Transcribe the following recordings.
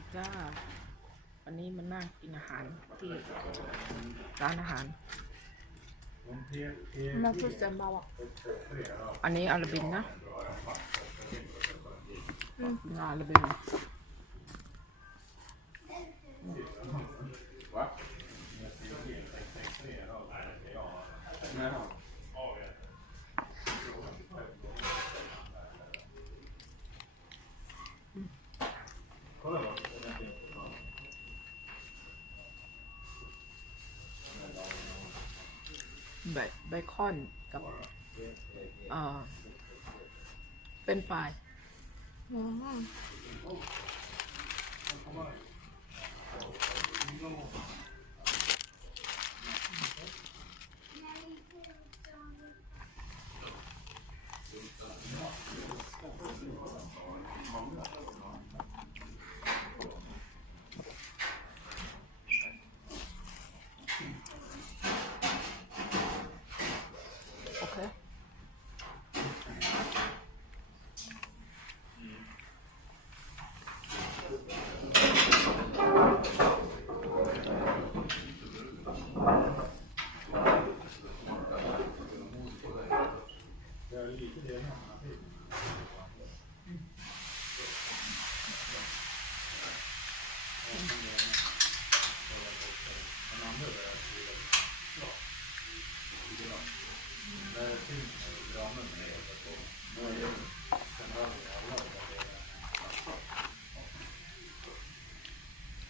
ดีจ้าวันนี้มันนั่งกินอาหารที่ร้านอาหาร Men fullständigt bara. อันนี้อาราบินนะอืมอาราบิน เบเบคอนกับเอ่อเป็นไฟราย Mm. โอเค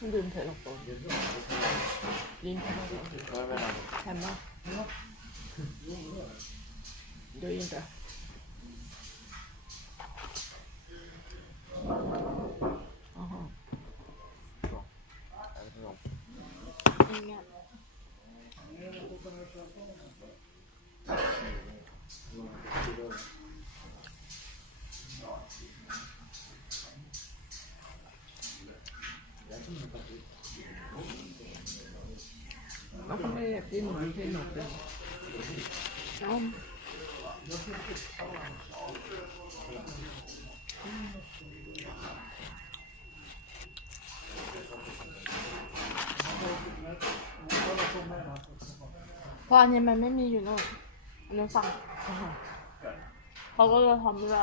มันดื่มเถอะลงตัวยิงแค่ไหนแทงมากเดี๋ยวยิงจ้ะ แล้วก็ไม่ได้พี่หนูพี่หนูเป็น Ja. เพราะอันนี้มันไม่มีอยู่นู่นอันนู้นสั่งเขาก็เลยทำไม่ได้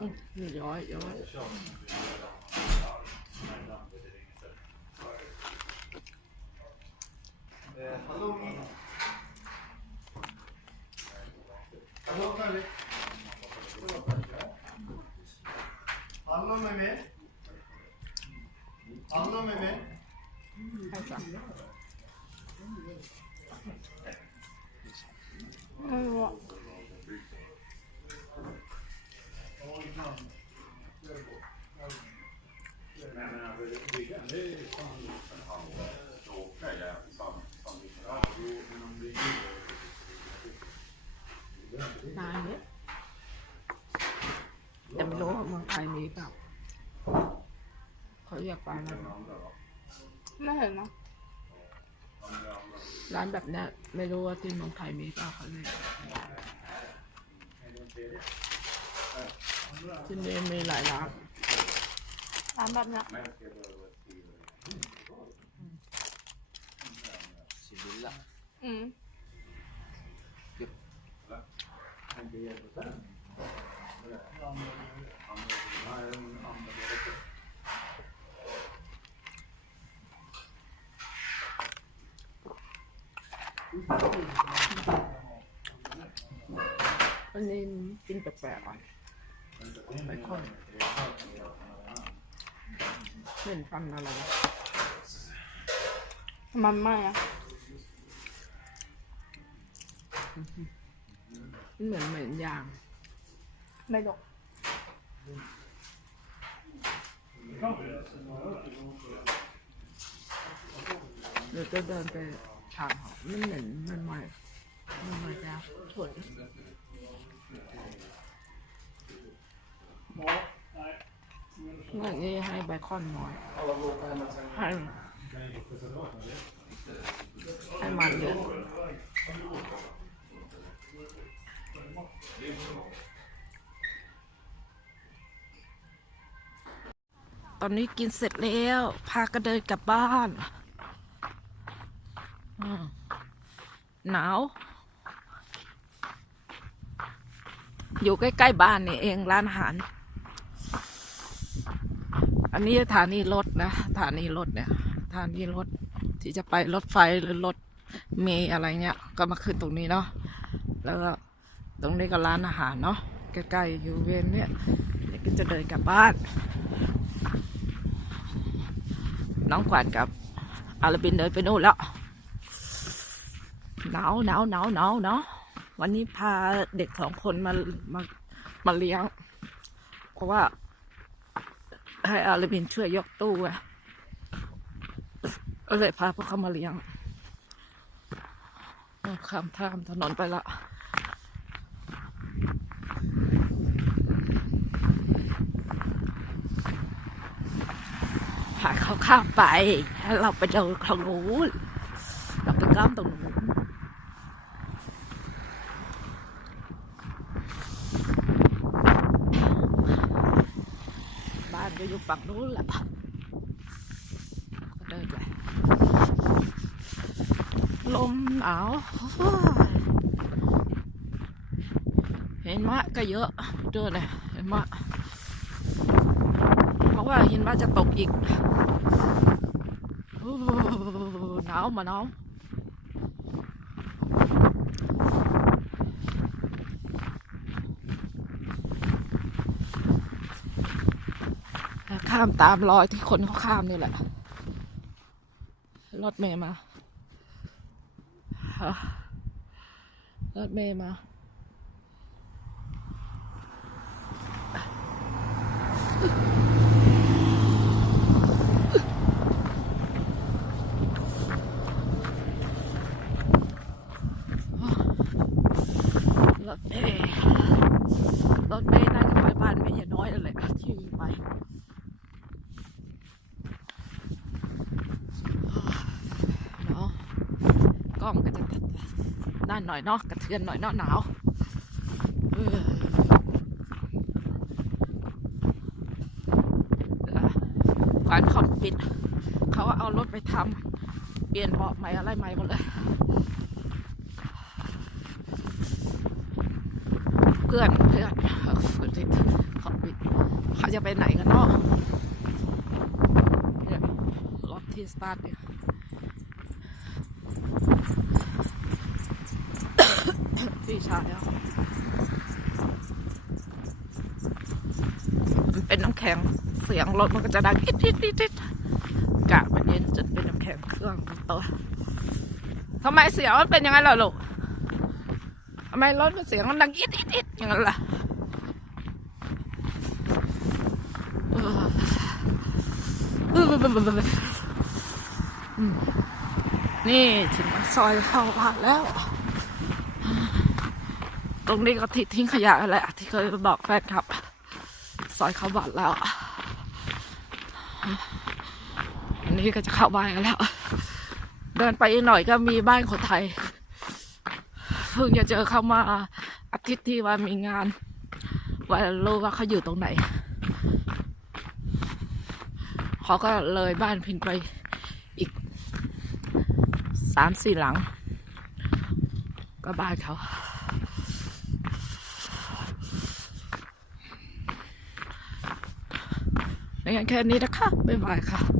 นี่ย้อยย้อย Hallå med mig. Hallå med mig. ให้สั่ง ไม่รู้อะ นานเนี่ยแต่ไม่รู้ว่าเมืองไทยมีเปล่า เขาอยากไปนะไม่เห็นนะร้านแบบเนี้ยไม่รู้ว่าที่เมืองไทยมีเปล่าเขาเลยที่นี่มีหลายร้านร้านแบบเนี้ย Sibylla. อืมอัน กินแปลกๆอะไปค่อนเห็นฟันอะไรวะมันไม่อะมันเหมือนเหม็นยาง ไม่ดกเดี๋ยวจะเดินไปถามเขามันเหม็นมันใหม่มันใหม่จ้าสวย เมื่อกี้ให้ไบคอนน้อยให้ให้มันเยอะตอนนี้กินเสร็จแล้ว พาก็เดินกลับบ้านอืมหนาว อยู่ใกล้ ๆ บ้านนี่เองร้านอาหาร อันนี้สถานีรถนะสถานีรถเนี่ยสถานีรถที่จะไปรถไฟหรือรถเมล์อะไรเงี้ย ก็มาขึ้นตรงนี้เนาะแล้วก็ตรงนี้ก็ร้านอาหารเนาะใกล้ๆอยู่เวนเนี่ยเดี๋ยวก็จะเดินกลับบ้าน น้องขวัญกับอาราบินเดินไปโน่นแล้วหนาวหนาวหนาวหนาวเนาะวันนี้พาเด็กสองคนมามามาเลี้ยง เพราะว่า ให้อาราบินช่วยยกตู้ไงก็เลยพาพวกเขามาเลี้ยงข้ามท่ามถนนไปละพาเขาข้ามไปให้เราไปเดินทางนู้นเราไปกล้ามตรงนู้น บ้านก็อยู่ฝั่งนู้นแหละก็เดินไปลมหนาวเห็นมะก็เยอะเดินเลยเห็นมะเพราะว่าเห็นว่าจะตกอีกหนาวมาหนาว ข้ามตามรอยที่คนเขาข้ามนี่แหละ รถเมย์มารถเมย์มารถเมย์รถเมย์น่าจะไปบ้านแม่ยายน้อยนั่นแหละที่ไป เนาะ กล้องก็จะด้านหน่อยเนาะกระเทือนหน่อยเนาะหนาวเออก่อนคอมปิด เขาเอารถไปทำเปลี่ยนเบาะใหม่อะไรใหม่หมดเลย เพื่อนเพื่อนเพื่อนที่คอมปิด เขาจะไปไหนกันเนาะรถที่สตาร์ทเนี่ย พี่ ชายอะมันเป็นน้ำแข็ง เสียงรถมันก็จะดังอิดอิดอิดอิดกามันเย็นจนเป็นน้ำแข็งเครื่องตัวทำไมเสียงมันเป็นยังไงล่ะลูกทำไมรถมันเสียงมันดังอิดอิดอิดอย่างนั้นล่ะนี่ถึงซอยเข้าบ้านแล้ว ตรงนี้ก็ทิ้งขยะอะไรอะที่เคยบอกแฟนครับ ซอยเข้าบ้านแล้วอันนี้ก็จะเข้าบ้านกันแล้ว เดินไปอีกหน่อยก็มีบ้านคนไทย เพิ่งจะเจอเขามาอาทิตย์ที่ว่ามีงานว่ารู้ว่าเขาอยู่ตรงไหน เขาก็เลยบ้านพินไปอีกสามสี่หลัง ก็บ้านเขา ไม่ งั้นแค่นี้นะคะ บ๊ายบายค่ะ